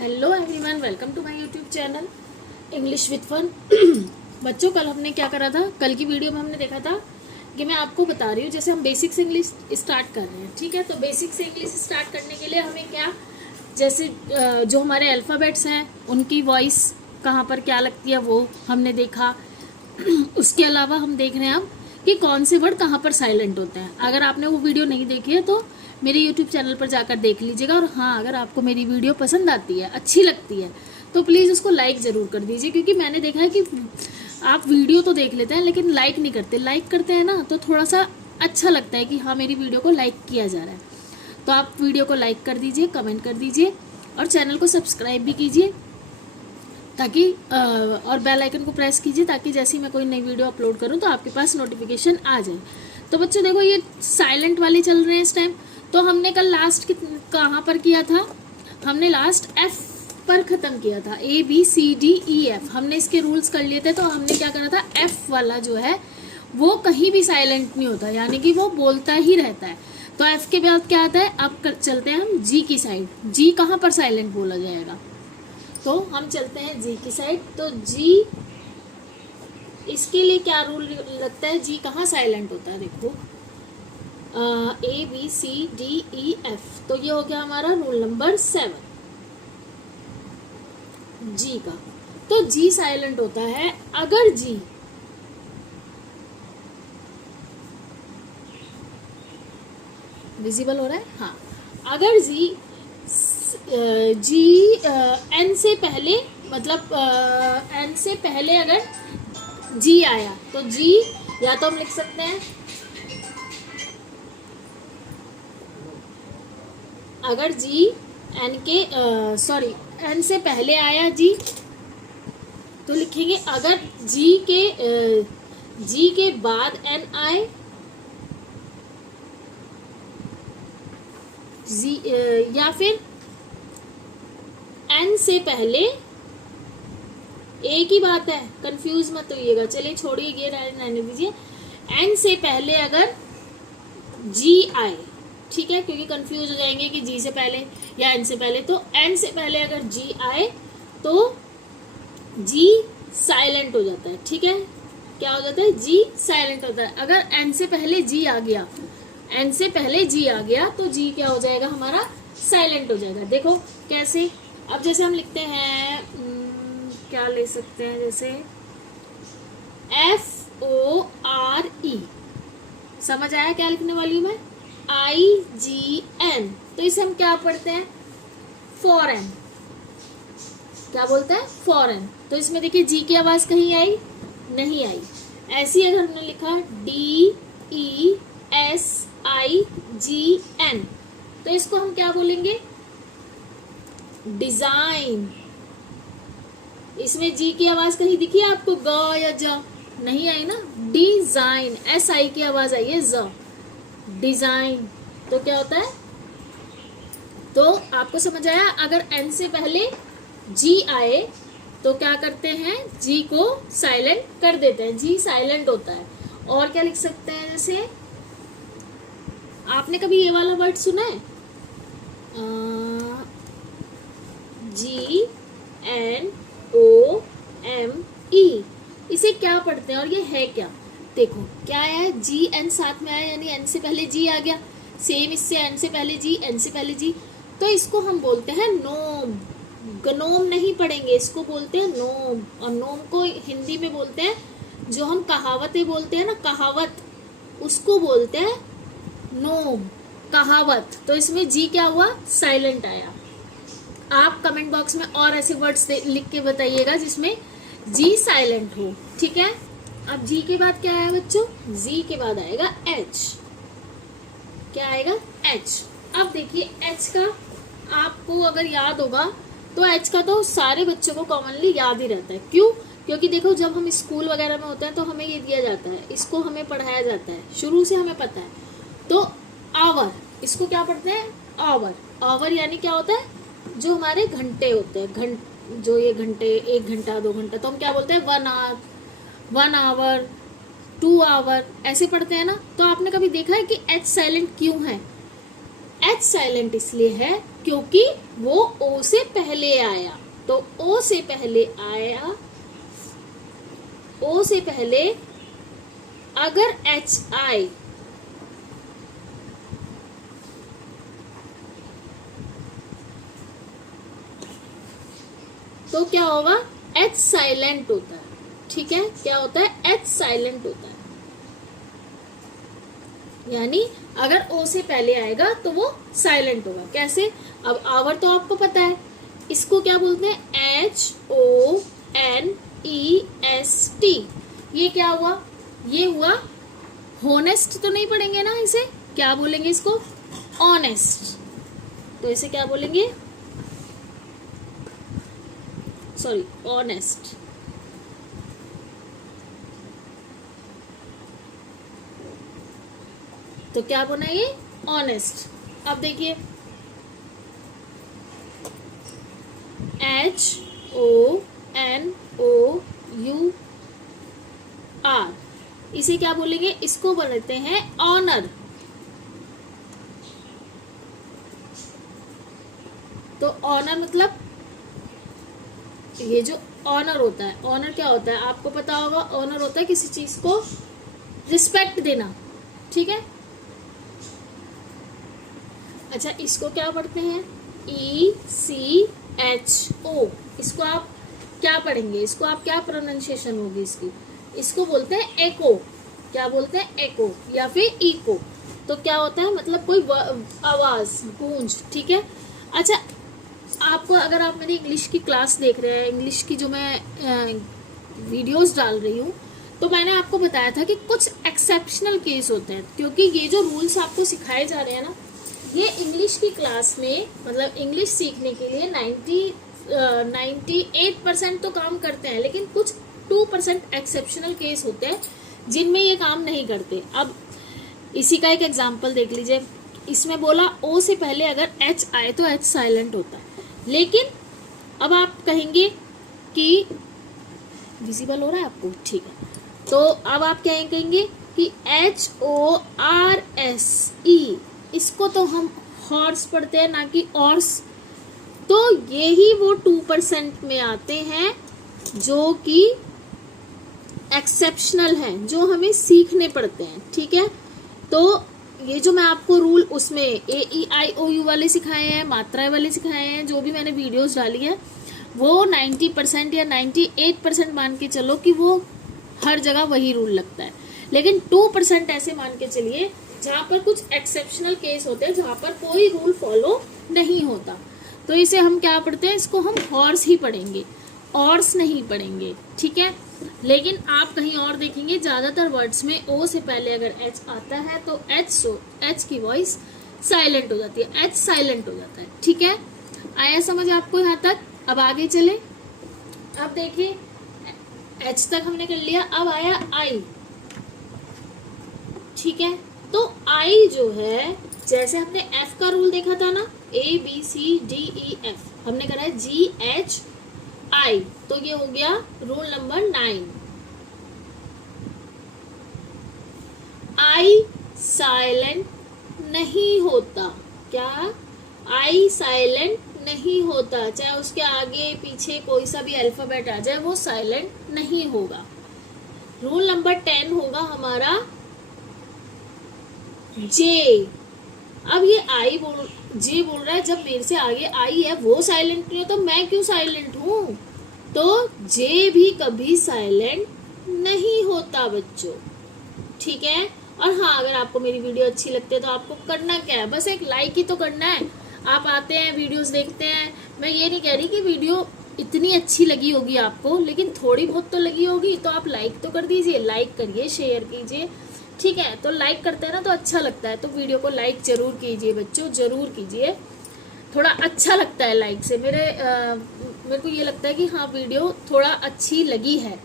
Hello everyone, welcome to my YouTube channel English with fun. बच्चों, कल हमने क्या करा था? कल की वीडियो में हमने देखा था कि मैं आपको बता रही हूँ जैसे हम बेसिक से इंग्लिश स्टार्ट कर रहे हैं, ठीक है। तो बेसिक से इंग्लिश स्टार्ट करने के लिए हमें क्या, जैसे जो हमारे अल्फ़ाबेट्स हैं उनकी वॉइस कहाँ पर क्या लगती है वो हमने देखा। उसके अलावा हम देख रहे हैं अब कि कौन से वर्ड कहाँ पर साइलेंट होते हैं। अगर आपने वो वीडियो नहीं देखी है तो मेरे यूट्यूब चैनल पर जाकर देख लीजिएगा। और हाँ, अगर आपको मेरी वीडियो पसंद आती है, अच्छी लगती है, तो प्लीज़ उसको लाइक ज़रूर कर दीजिए, क्योंकि मैंने देखा है कि आप वीडियो तो देख लेते हैं लेकिन लाइक नहीं करते। लाइक करते हैं ना तो थोड़ा सा अच्छा लगता है कि हाँ, मेरी वीडियो को लाइक किया जा रहा है। तो आप वीडियो को लाइक कर दीजिए, कमेंट कर दीजिए और चैनल को सब्सक्राइब भी कीजिए ताकि और बेल आइकन को प्रेस कीजिए ताकि जैसे ही मैं कोई नई वीडियो अपलोड करूं तो आपके पास नोटिफिकेशन आ जाए। तो बच्चों देखो, ये साइलेंट वाले चल रहे हैं इस टाइम। तो हमने कल लास्ट कहाँ पर किया था? हमने लास्ट एफ पर ख़त्म किया था। ABCDEF हमने इसके रूल्स कर लिए थे। तो हमने क्या करा था, एफ वाला जो है वो कहीं भी साइलेंट नहीं होता, यानी कि वो बोलता ही रहता है। तो एफ के बाद क्या आता है? अब चलते हैं हम जी की साइड। जी कहाँ पर साइलेंट बोला जाएगा? तो हम चलते हैं जी की साइड। तो जी, इसके लिए क्या रूल लगता है? जी कहाँ साइलेंट होता है? देखो, ABCDEF। तो ये हो गया हमारा रूल नंबर 7 जी का। तो जी साइलेंट होता है अगर जी विजिबल हो रहा है। हाँ, अगर जी एन से पहले, मतलब एन से पहले अगर जी आया तो जी, या तो हम लिख सकते हैं अगर जी एन के एन से पहले आया जी तो लिखेंगे अगर जी के बाद एन आए, जी या फिर एन से पहले, एक ही बात है, कंफ्यूज मत होइएगा। चलिए छोड़िए, ये रहने दीजिए। एन से पहले अगर जी आए, ठीक है, क्योंकि कंफ्यूज हो जाएंगे कि जी से पहले या एन से पहले। तो एन से पहले अगर जी आए तो जी साइलेंट हो जाता है, ठीक है। क्या हो जाता है? जी साइलेंट होता है। अगर एन से पहले जी आ गया, एन से पहले जी आ गया तो जी क्या हो जाएगा? हमारा साइलेंट हो जाएगा। देखो कैसे। अब जैसे हम लिखते हैं, क्या ले सकते हैं, जैसे FORE, समझ आया क्या लिखने वाली हूँ मैं? IGN। तो इसे हम क्या पढ़ते हैं? फॉरेन। क्या बोलते हैं? फॉरेन। तो इसमें देखिए जी की आवाज कहीं आई? नहीं आई। ऐसी अगर हमने लिखा DESIGN तो इसको हम क्या बोलेंगे? डिजाइन। इसमें जी की आवाज कहीं दिखी है आपको? ग या ज? नहीं आई ना। डिजाइन, SI की आवाज आई है, ज, डिजाइन। तो क्या होता है? तो आपको समझ आया? अगर एन से पहले जी आए तो क्या करते हैं? जी को साइलेंट कर देते हैं, जी साइलेंट होता है। और क्या लिख सकते हैं? जैसे आपने कभी ये वाला वर्ड सुना है? GNOME। इसे क्या पढ़ते हैं और ये है क्या? देखो क्या है, जी एन साथ में आया, यानी एन से पहले जी आ गया। सेम इससे एन से पहले जी, एन से पहले जी। तो इसको हम बोलते हैं नोम। गनोम नहीं पढ़ेंगे, इसको बोलते हैं नोम। और नोम को हिंदी में बोलते हैं, जो हम कहावतें बोलते हैं ना, कहावत, उसको बोलते हैं नोम, कहावत। तो इसमें जी क्या हुआ? साइलेंट आया। आप कमेंट बॉक्स में और ऐसे वर्ड्स लिख के बताइएगा जिसमें जी साइलेंट हो, ठीक है। अब जी के बाद क्या आया बच्चों? जी के बाद आएगा एच। क्या आएगा? एच। अब देखिए एच का आपको अगर याद होगा तो एच का तो सारे बच्चों को कॉमनली याद ही रहता है। क्यों? क्योंकि देखो, जब हम स्कूल वगैरह में होते हैं तो हमें ये दिया जाता है, इसको हमें पढ़ाया जाता है, शुरू से हमें पता है। तो आवर, इसको क्या पढ़ते हैं? आवर। आवर यानी क्या होता है? जो हमारे घंटे होते हैं, जो ये घंटे, 1 घंटा 2 घंटा, तो हम क्या बोलते हैं? 1 आवर 2 आवर, ऐसे पढ़ते हैं ना। तो आपने कभी देखा है कि एच साइलेंट क्यों है? एच साइलेंट इसलिए है क्योंकि वो ओ से पहले आया। तो ओ से पहले आया, ओ से पहले अगर एच आए तो क्या होगा, एच साइलेंट होता है। ठीक है, क्या होता है, एच साइलेंट होता है। यानी अगर ओ से पहले आएगा तो वो साइलेंट होगा। कैसे, अब आवर तो आपको पता है, इसको क्या बोलते हैं, HONEST। ये क्या हुआ, ये हुआ होनेस्ट। तो नहीं पढ़ेंगे ना इसे, क्या बोलेंगे इसको, ऑनेस्ट। तो इसे क्या बोलेंगे, सॉरी, ऑनेस्ट। तो क्या बना ये, ऑनेस्ट। अब देखिए HONOUR, इसे क्या बोलेंगे, इसको बोलते हैं ऑनर। तो ऑनर मतलब ये जो ऑनर होता है, ऑनर क्या होता है आपको पता होगा, ऑनर होता है किसी चीज को रिस्पेक्ट देना। ठीक है, अच्छा इसको क्या पढ़ते हैं, ECHO। इसको आप क्या पढ़ेंगे, इसको आप क्या प्रोनाउंसिएशन होगी इसकी, इसको बोलते हैं एको। क्या बोलते हैं, एको या फिर इको। तो क्या होता है, मतलब कोई आवाज, गूंज। ठीक है, अच्छा आपको, अगर आप मेरी इंग्लिश की क्लास देख रहे हैं, इंग्लिश की जो मैं वीडियोस डाल रही हूँ, तो मैंने आपको बताया था कि कुछ एक्सेप्शनल केस होते हैं। क्योंकि ये जो रूल्स आपको सिखाए जा रहे हैं ना, ये इंग्लिश की क्लास में, मतलब इंग्लिश सीखने के लिए 98% तो काम करते हैं, लेकिन कुछ 2% एक्सेप्शनल केस होते हैं जिनमें ये काम नहीं करते। अब इसी का एक एग्जांपल देख लीजिए, इसमें बोला ओ से पहले अगर एच आए तो एच साइलेंट होता है। लेकिन अब आप कहेंगे कि विजिबल हो रहा है आपको, ठीक है, तो अब आप क्या कहेंगे कि HORSE, इसको तो हम हॉर्स पढ़ते हैं ना कि ऑर्स। तो यही वो 2% में आते हैं जो कि एक्सेप्शनल हैं, जो हमें सीखने पड़ते हैं। ठीक है, तो ये जो मैं आपको रूल उसमें AEIOU वाले सिखाए हैं, मात्राएं वाले सिखाए हैं, जो भी मैंने वीडियोस डाली है, वो 90% या 98% मान के चलो कि वो हर जगह वही रूल लगता है। लेकिन 2% ऐसे मान के चलिए जहाँ पर कुछ एक्सेप्शनल केस होते हैं, जहाँ पर कोई रूल फॉलो नहीं होता। तो इसे हम क्या पढ़ते हैं, इसको हम हॉर्स ही पढ़ेंगे, ऑर्स नहीं पढ़ेंगे। ठीक है, लेकिन आप कहीं और देखेंगे ज्यादातर वर्ड्स में ओ से पहले अगर एच आता है तो एच की वॉइस साइलेंट हो जाती है, एच साइलेंट हो जाता है। ठीक है, आया समझ आपको यहाँ तक। अब आगे चले, अब देखिए एच तक हमने कर लिया, अब आया आई। ठीक है, तो आई जो है, जैसे हमने एफ का रूल देखा था ना, ABCDEF, हमने करा है GHI, तो ये हो गया रूल नंबर 9। आई साइलेंट नहीं होता, क्या, आई साइलेंट नहीं होता, चाहे उसके आगे पीछे कोई सा भी अल्फाबेट आ जाए, वो साइलेंट नहीं होगा। रूल नंबर 10 होगा हमारा जे। अब ये आई जे बोल रहा है, जब मेरे से आगे आई है वो साइलेंट नहीं हो तो मैं क्यों साइलेंट हूं, तो जे भी कभी साइलेंट नहीं होता बच्चों। ठीक है, और हाँ, अगर आपको मेरी वीडियो अच्छी लगती है तो आपको करना क्या है, बस एक लाइक ही तो करना है। आप आते हैं, वीडियोस देखते हैं, मैं ये नहीं कह रही कि वीडियो इतनी अच्छी लगी होगी आपको, लेकिन थोड़ी बहुत तो लगी होगी, तो आप लाइक तो कर दीजिए, लाइक करिए, शेयर कीजिए। ठीक है, तो लाइक करते हैं ना तो अच्छा लगता है, तो वीडियो को लाइक जरूर कीजिए बच्चों, जरूर कीजिए, थोड़ा अच्छा लगता है लाइक से। मेरे को ये लगता है कि हाँ वीडियो थोड़ा अच्छी लगी है।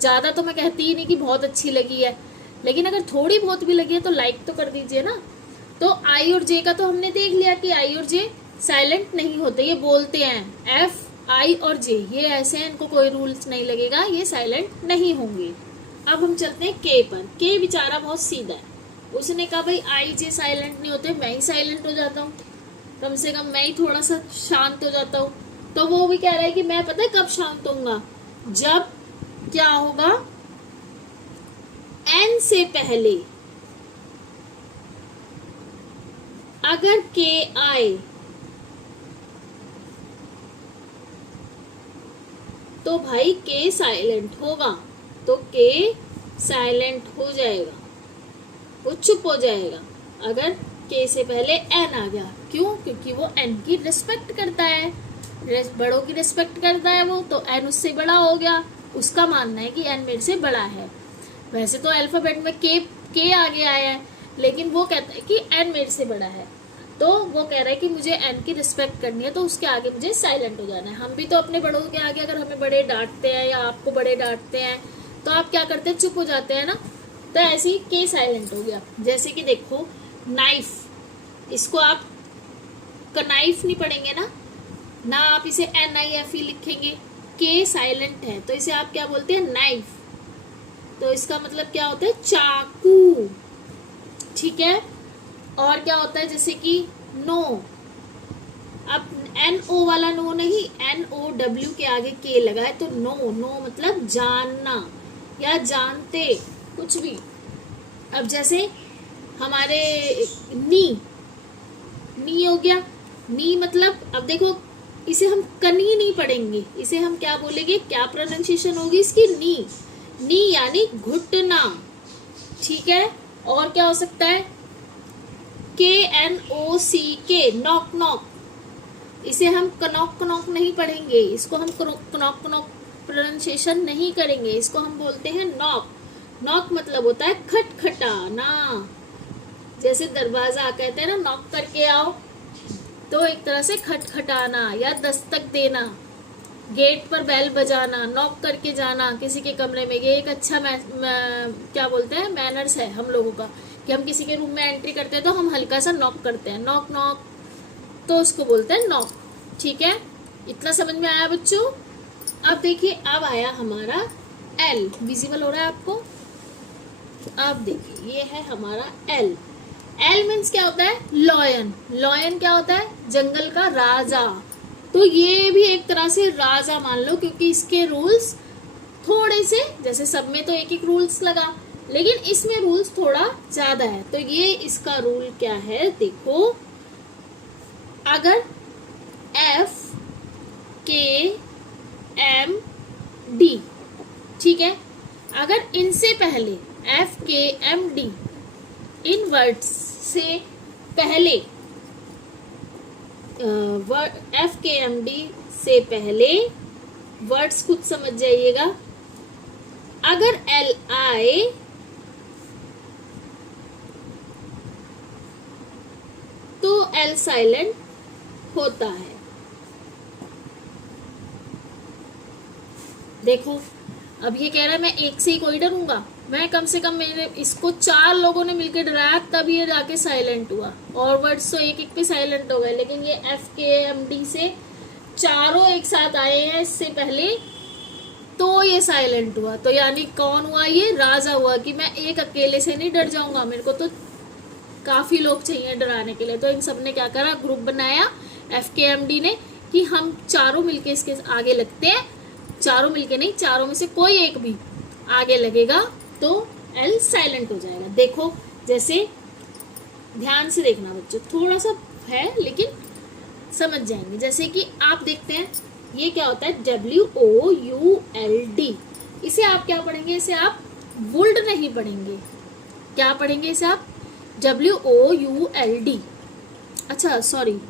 ज़्यादा तो मैं कहती ही नहीं कि बहुत अच्छी लगी है, लेकिन अगर थोड़ी बहुत भी लगी है तो लाइक तो कर दीजिए ना। तो आई और जे का तो हमने देख लिया कि आई और जे साइलेंट नहीं होते, ये बोलते हैं। एफ, आई और जे ये ऐसे हैं, इनको कोई रूल्स नहीं लगेगा, ये साइलेंट नहीं होंगे। अब हम चलते हैं के पर। के बेचारा बहुत सीधा है, उसने कहा भाई आई जे साइलेंट नहीं होते, मैं ही साइलेंट हो जाता हूँ। कम से कम मैं ही थोड़ा सा शांत हो जाता हूँ। तो वो भी कह रहा है कि मैं पता है कब शांत होऊंगा, जब क्या होगा, एन से पहले अगर के आए तो भाई के साइलेंट होगा, तो के साइलेंट हो जाएगा, वो चुप हो जाएगा अगर के से पहले एन आ गया। क्यों? क्योंकि वो एन की रिस्पेक्ट करता है, बड़ों की रिस्पेक्ट करता है वो, तो एन उससे बड़ा हो गया। उसका मानना है कि एन मेरे से बड़ा है। वैसे तो अल्फाबेट में के आगे आया है, लेकिन वो कहता है कि एन मेरे से बड़ा है, तो वो कह रहा है कि मुझे एन की रिस्पेक्ट करनी है, तो उसके आगे मुझे साइलेंट हो जाना है। हम भी तो अपने बड़ों के आगे अगर हमें बड़े डांटते हैं या आपको बड़े डांटते हैं तो आप क्या करते हैं, चुप हो जाते हैं ना। तो ऐसे ही के साइलेंट हो गया। जैसे कि देखो नाइफ, इसको आप कनाइफ नहीं पढ़ेंगे ना आप इसे NIFE लिखेंगे। के साइलेंट है तो इसे आप क्या बोलते हैं, नाइफ। तो इसका मतलब क्या होता है, चाकू। ठीक है। और क्या होता है, जैसे कि नो, अब NO वाला नो नहीं, NOW के आगे के लगा है तो नो मतलब जानना या जानते, कुछ भी। अब जैसे हमारे नी हो गया, नी मतलब, अब देखो इसे हम कनी नहीं पढ़ेंगे, इसे हम क्या बोलेंगे, क्या प्रोनाउंसिएशन होगी इसकी, नी यानी घुटना। ठीक है। और क्या हो सकता है, KNOCK, नॉक, इसे हम कनॉक नहीं पढ़ेंगे, इसको हम कनॉक प्रोनाउंसिएशन नहीं करेंगे, इसको हम बोलते हैं नॉक मतलब होता है खटखटाना। जैसे दरवाजा कहते हैं ना, नॉक करके आओ, तो एक तरह से खटखटाना या दस्तक देना, गेट पर बेल बजाना, नॉक करके जाना किसी के कमरे में। ये एक अच्छा क्या बोलते हैं, मैनर्स है हम लोगों का, कि हम किसी के रूम में एंट्री करते हैं तो हम हल्का सा नॉक करते हैं, नॉक, तो उसको बोलते हैं नॉक। ठीक है। इतना समझ में आया बच्चों? अब देखिए, अब आया हमारा एल, विजिबल हो रहा है आपको? अब देखिए ये है हमारा एल मीन्स क्या होता है, लॉयन क्या होता है, जंगल का राजा। तो ये भी एक तरह से राजा मान लो, क्योंकि इसके रूल्स थोड़े से, जैसे सब में तो एक रूल्स लगा, लेकिन इसमें रूल्स थोड़ा ज्यादा है। तो ये इसका रूल क्या है, देखो, अगर FKMD, ठीक है, अगर इनसे पहले FKMD, इन वर्ड्स से पहले, FKMD से पहले वर्ड्स खुद समझ जाइएगा, अगर L आए तो L साइलेंट होता है। देखो अब ये कह रहा है मैं एक से ही कोई डरूंगा, मैं कम से कम, मेरे इसको 4 लोगों ने मिलकर डराया तब ये जाके साइलेंट हुआ, और वर्ड्स तो एक पे साइलेंट हो गए, लेकिन ये FKMD से चारों एक साथ आए हैं इससे पहले, तो ये साइलेंट हुआ। तो यानी कौन हुआ, ये राजा हुआ, कि मैं एक अकेले से नहीं डर जाऊंगा, मेरे को तो काफी लोग चाहिए डराने के लिए। तो इन सब ने क्या करा, ग्रुप बनाया FKMD ने, कि हम चारों मिलके इसके आगे लगते हैं, चारों मिलके नहीं, चारों में से कोई एक भी आगे लगेगा तो L साइलेंट हो जाएगा। देखो जैसे, ध्यान से देखना बच्चों, थोड़ा सा है लेकिन समझ जाएंगे। जैसे कि आप देखते हैं ये क्या होता है, WOULD, इसे आप क्या पढ़ेंगे, इसे आप वुल्ड नहीं पढ़ेंगे, क्या पढ़ेंगे इसे आप, WOULD। अच्छा सॉरी,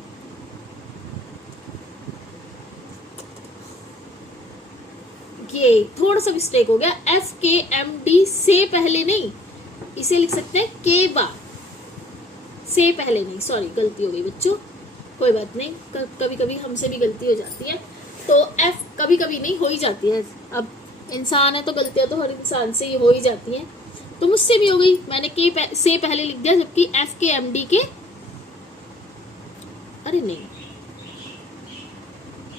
ये थोड़ा सा मिस्टेक हो गया, FKMD से पहले नहीं, इसे लिख सकते हैं के बाद, से पहले नहीं, सॉरी गलती हो गई बच्चों, कोई बात नहीं, कभी कभी हमसे भी गलती हो जाती है, तो F कभी कभी नहीं, हो ही जाती है, अब इंसान है तो गलतियां तो हर इंसान से ही हो ही जाती हैं, तो मुझसे भी हो गई, मैंने के से पहले लिख दिया, जबकि FKMD के, अरे नहीं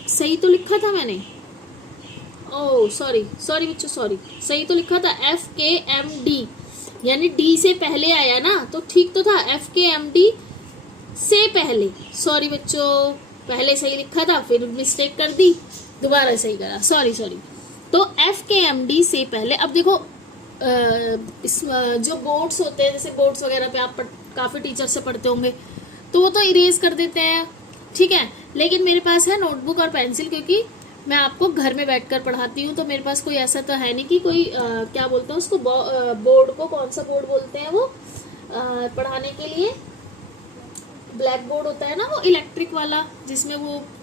सही तो लिखा था मैंने, ओह सॉरी बच्चों, सॉरी, सही तो लिखा था, FKMD यानी D से पहले आया ना, तो ठीक तो था, FKMD से पहले, सॉरी बच्चों, पहले सही लिखा था फिर मिस्टेक कर दी, दोबारा सही करा, सॉरी। तो FKMD से पहले, अब देखो जो बोर्ड्स होते हैं, जैसे बोर्ड्स वगैरह पे आप काफ़ी टीचर से पढ़ते होंगे, तो वो तो इरेज कर देते हैं, ठीक है। लेकिन मेरे पास है नोटबुक और पेंसिल, क्योंकि मैं आपको घर में बैठकर पढ़ाती हूँ, तो मेरे पास कोई ऐसा तो है नहीं कि कोई क्या बोलते हैं उसको, बोर्ड को कौन सा बोर्ड बोलते हैं वो पढ़ाने के लिए, ब्लैक बोर्ड होता है ना वो इलेक्ट्रिक वाला, जिसमें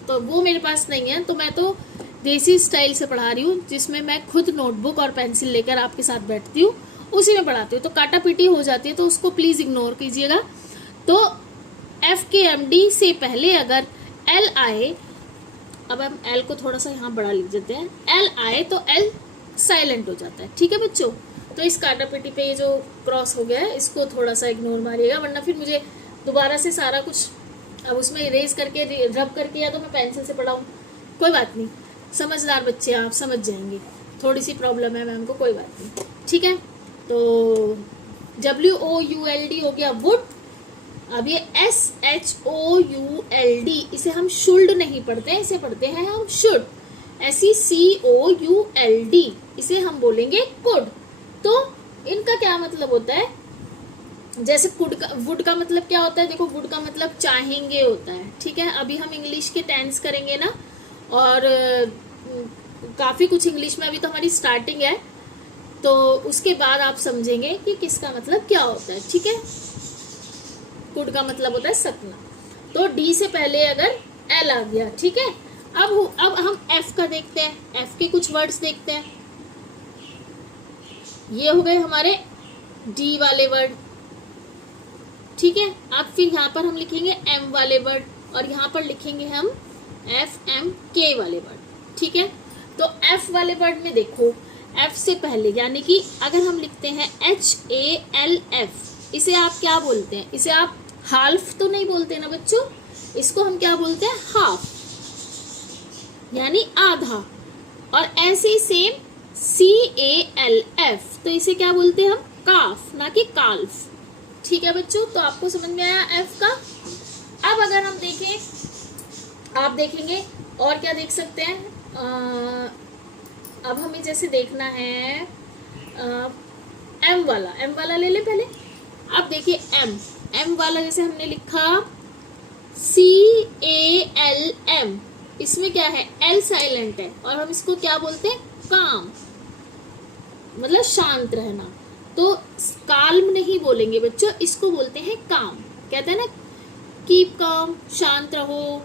तो वो मेरे पास नहीं है। तो मैं तो देसी स्टाइल से पढ़ा रही हूँ, जिसमें मैं खुद नोटबुक और पेंसिल लेकर आपके साथ बैठती हूँ, उसी में पढ़ाती हूँ। तो काटा पीटी हो जाती है, तो उसको प्लीज़ इग्नोर कीजिएगा। तो FKMD से पहले अगर L आए, अब हम L को थोड़ा सा यहाँ बड़ा लिख देते हैं, L आए तो L साइलेंट हो जाता है, ठीक है बच्चों। तो इस काटा पीटी पे ये जो क्रॉस हो गया है, इसको थोड़ा सा इग्नोर मारिएगा, वरना फिर मुझे दोबारा से सारा कुछ अब उसमें इरेज करके रब करके, या तो मैं पेंसिल से पढ़ाऊँ, कोई बात नहीं, समझदार बच्चे आप समझ जाएंगे, थोड़ी सी प्रॉब्लम है मैम को, कोई बात नहीं, ठीक है। तो WOULD हो गया वुड। अब ये SHOULD, इसे हम शुल्ड नहीं पढ़ते हैं, इसे पढ़ते हैं हम शुड। SECOULD, इसे हम बोलेंगे कुड। तो इनका क्या मतलब होता है, जैसे वुड का मतलब क्या होता है, देखो वुड का मतलब चाहेंगे होता है, ठीक है। अभी हम इंग्लिश के टेंस करेंगे ना, और काफ़ी कुछ इंग्लिश में, अभी तो हमारी स्टार्टिंग है, तो उसके बाद आप समझेंगे कि किसका मतलब क्या होता है, ठीक है। कुड का मतलब होता है सपना। तो D से पहले अगर L आ गया, ठीक है। अब हम F का देखते हैं, F के कुछ वर्ड्स देखते हैं। ये हो गए हमारे D वाले वर्ड, ठीक है। अब फिर यहाँ पर हम लिखेंगे M वाले वर्ड, और यहाँ पर लिखेंगे हम FMK वाले वर्ड, ठीक है। तो F वाले वर्ड में देखो, F से पहले यानी कि अगर हम लिखते हैं HALF, इसे आप क्या बोलते हैं, इसे आप हाल्फ तो नहीं बोलते ना बच्चों, इसको हम क्या बोलते हैं, हाफ, यानी आधा। और ऐसे ही सेम CALF, तो इसे क्या बोलते हैं हम, काफ, ना कि काल्फ, ठीक है बच्चों। तो आपको समझ में आया F का। अब अगर हम देखें, आप देखेंगे और क्या देख सकते हैं, अब हमें जैसे देखना है M वाला ले ले पहले। अब देखिए M वाला, जैसे हमने लिखा CALM, इसमें क्या है, L साइलेंट है, और हम इसको क्या बोलते हैं, काम, मतलब शांत रहना। तो काल्म नहीं बोलेंगे बच्चों, इसको बोलते हैं काम, कहते हैं ना कीप काम, शांत रहो,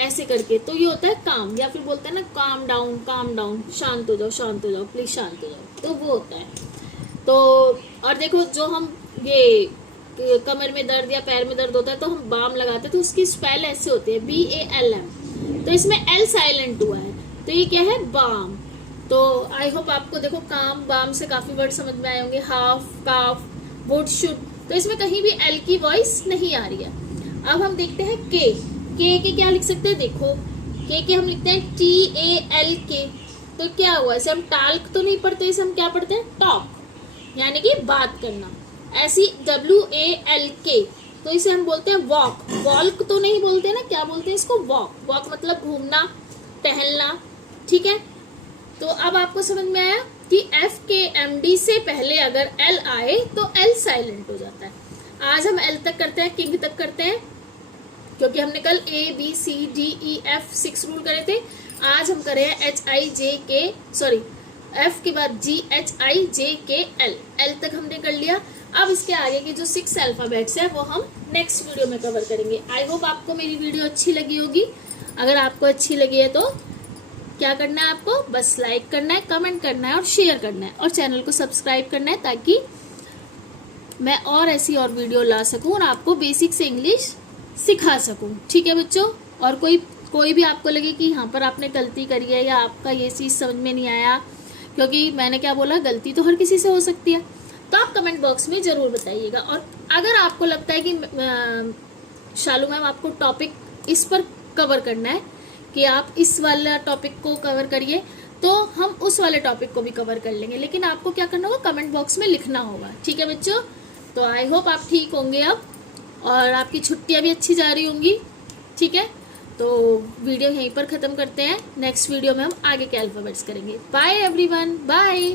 ऐसे करके, तो ये होता है काम। या फिर बोलते हैं ना काम डाउन, शांत हो जाओ प्लीज, शांत हो जाओ, तो वो होता है। तो और देखो, जो हम ये कमर में दर्द या पैर में दर्द होता है तो हम बाम लगाते हैं, तो उसकी स्पेल ऐसे होती है BALM, तो इसमें L साइलेंट हुआ है, तो ये क्या है, बाम। तो आई होप आपको देखो काम बाम से काफी वर्ड समझ में आए होंगे, हाफ, काफ, वुड, शुड, तो इसमें कहीं भी L की वॉइस नहीं आ रही है। अब हम देखते हैं के क्या लिख सकते हैं, देखो के हम लिखते हैं TALK, तो क्या हुआ, इसे हम टाल्क तो नहीं पढ़ते, इसे हम क्या पढ़ते हैं, टॉक, यानी कि बात करना। ऐसी WALK, तो इसे हम बोलते हैं वॉक तो नहीं बोलते ना, क्या बोलते हैं इसको, वॉक मतलब घूमना, टहलना, ठीक है। तो अब आपको समझ में आया कि FKMD से पहले अगर L आए तो L साइलेंट हो जाता है। आज हम L तक करते हैं, किंग तक करते हैं, क्योंकि हमने कल ABCDEF 6 रूल करे थे। आज हम करें F के बाद GHIJKL, L तक हमने कर लिया। अब इसके आगे के जो 6 अल्फाबेट्स हैं वो हम नेक्स्ट वीडियो में कवर करेंगे। आई होप आपको मेरी वीडियो अच्छी लगी होगी। अगर आपको अच्छी लगी है तो क्या करना है, आपको बस लाइक करना है, कमेंट करना है और शेयर करना है, और चैनल को सब्सक्राइब करना है, ताकि मैं और ऐसी और वीडियो ला सकूं और आपको बेसिक से इंग्लिश सिखा सकूं, ठीक है बच्चों। और कोई भी आपको लगे कि यहाँ पर आपने गलती करी है या आपका ये चीज़ समझ में नहीं आया, क्योंकि मैंने क्या बोला, गलती तो हर किसी से हो सकती है, तो आप कमेंट बॉक्स में ज़रूर बताइएगा। और अगर आपको लगता है कि शालू मैम आपको टॉपिक इस पर कवर करना है, कि आप इस वाला टॉपिक को कवर करिए, तो हम उस वाले टॉपिक को भी कवर कर लेंगे, लेकिन आपको क्या करना होगा, कमेंट बॉक्स में लिखना होगा, ठीक है बच्चों। तो आई होप आप ठीक होंगे अब, और आपकी छुट्टियां भी अच्छी जा रही होंगी। ठीक है, तो वीडियो यहीं पर ख़त्म करते हैं। नेक्स्ट वीडियो में हम आगे के अल्फ़ाबेट्स करेंगे। Bye everyone, bye.